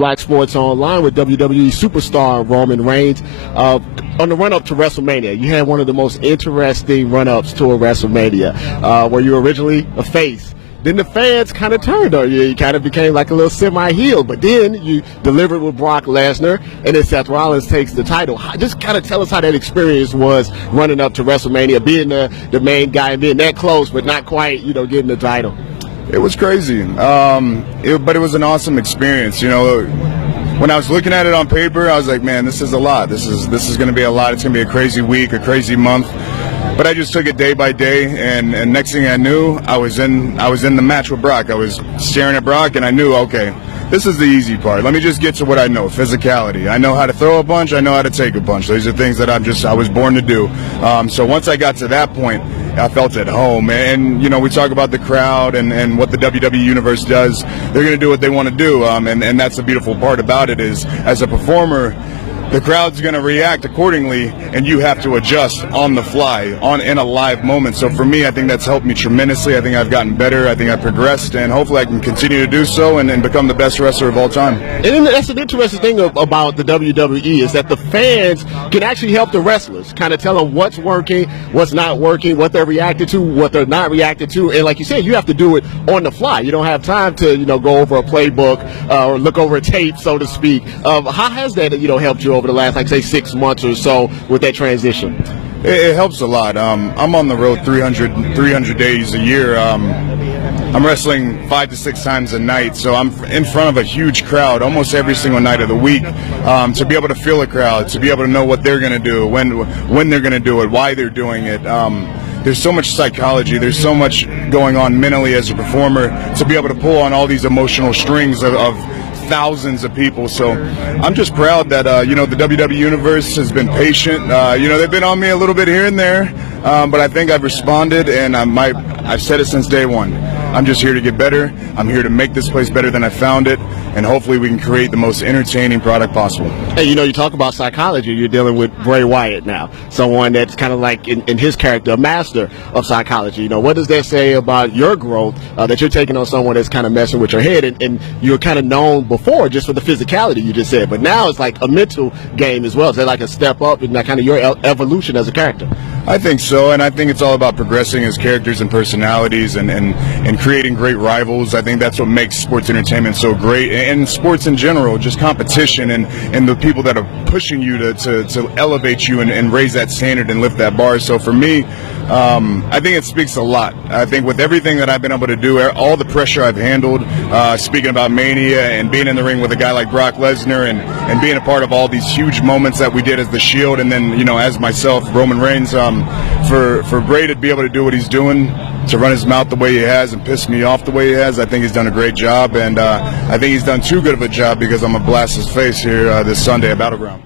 Black Sports Online with WWE superstar Roman Reigns. On the run-up to WrestleMania, you had one of the most interesting run-ups to a WrestleMania, where you were originally a face. Then the fans kind of turned on you. You kind of became like a little semi-heel. But then you delivered with Brock Lesnar, and then Seth Rollins takes the title. Just kind of tell us how that experience was running up to WrestleMania, being the main guy and being that close, but not quite, getting the title. It was crazy, but it was an awesome experience. When I was looking at it on paper, I was like, man, this is a lot. This is going to be a lot. It's going to be a crazy week, a crazy month. But I just took it day by day, and next thing I knew, I was in the match with Brock. I was staring at Brock, and I knew, okay, this is the easy part. Let me just get to what I know, physicality. I know how to throw a punch. I know how to take a punch. These are things that I was born to do. So once I got to that point, I felt at home. And we talk about the crowd and what the WWE Universe does. They're going to do what they want to do, and that's the beautiful part about it is, as a performer, the crowd's going to react accordingly, and you have to adjust on the fly, in a live moment. So for me, I think that's helped me tremendously. I think I've gotten better. I think I've progressed, and hopefully I can continue to do so and become the best wrestler of all time. And that's an interesting thing about the WWE is that the fans can actually help the wrestlers, kind of tell them what's working, what's not working, what they're reacting to, what they're not reacting to. And like you said, you have to do it on the fly. You don't have time to, go over a playbook or look over a tape, so to speak. How has that, helped you over the last, like, say, 6 months or so with that transition? It helps a lot. I'm on the road 300 days a year. I'm wrestling 5 to 6 times a night, so I'm in front of a huge crowd almost every single night of the week. To be able to feel a crowd, to be able to know what they're going to do, when they're going to do it, why they're doing it. There's so much psychology. There's so much going on mentally as a performer to be able to pull on all these emotional strings of thousands of people. So I'm just proud that the WWE Universe has been patient. They've been on me a little bit here and there, but I think I've responded, and I've said it since day one. I'm just here to get better. I'm here to make this place better than I found it, and hopefully we can create the most entertaining product possible. Hey, you talk about psychology. You're dealing with Bray Wyatt now, someone that's kind of like, in his character, a master of psychology. What does that say about your growth, that you're taking on someone that's kind of messing with your head, and you're kind of known before just for the physicality you just said, but now it's like a mental game as well. Is that like a step up in that kind of your evolution as a character? I think so, and I think it's all about progressing as characters and personalities and creating great rivals. I think that's what makes sports entertainment so great, and sports in general, just competition and the people that are pushing you to elevate you and raise that standard and lift that bar. So for me, I think it speaks a lot. I think with everything that I've been able to do, all the pressure I've handled, speaking about Mania and being in the ring with a guy like Brock Lesnar and being a part of all these huge moments that we did as the Shield, and then as myself, Roman Reigns, for Bray to be able to do what he's doing, to run his mouth the way he has and piss me off the way he has, I think he's done a great job, and I think he's done too good of a job because I'm going to blast his face here this Sunday at Battleground.